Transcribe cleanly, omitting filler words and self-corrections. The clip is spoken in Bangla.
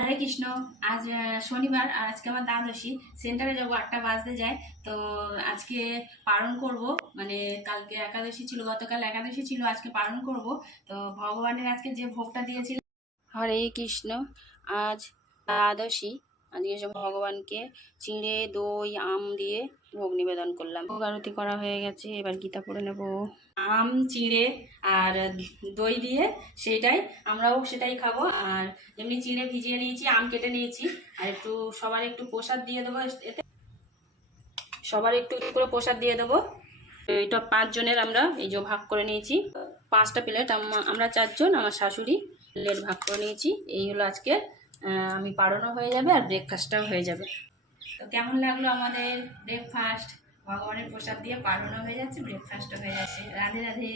হরে কৃষ্ণ। আজ শনিবার আর আজকে আমার দ্বাদশী। সেন্টারে যাবো, 8টা বাজতে যায়। তো আজকে পালন করব, মানে কালকে একাদশী ছিল, গতকাল একাদশী ছিল, আজকে পালন করব। তো ভগবানের আজকে যে ভোগটা দিয়েছিল। হরে কৃষ্ণ। আজ দ্বাদশী। আজকে সব ভগবানকে চিঁড়ে দই আম দিয়ে ভোগ নিবেদন করলাম। ভোগ আরতি করা হয়ে গেছে, এবার গীতা পড়ে নেব। আম চিঁড়ে আর দই দিয়ে সেটাই আমরাও সেটাই খাবো। আর এমনি চিঁড়ে ভিজিয়ে নিয়েছি, আম কেটে নিয়েছি, আর একটু সবার একটু প্রসাদ দিয়ে দেবো। এতে সবার একটু একটু করে প্রসাদ দিয়ে দেবো। এইটা 5 জনের আমরা এই যে ভাগ করে নিয়েছি, 5টা প্লেট। আমরা 4 জন, আমার শাশুড়ি প্লেট ভাগ করে নিয়েছি। এই হলো আজকে আমি পালনও হয়ে যাবে আর ব্রেকফাস্টটাও হয়ে যাবে। তো কেমন লাগলো আমাদের ব্রেকফাস্ট? ভগবানের প্রসাদ দিয়ে পালনও হয়ে যাচ্ছে, ব্রেকফাস্টও হয়ে যাচ্ছে। রাধে রাধে।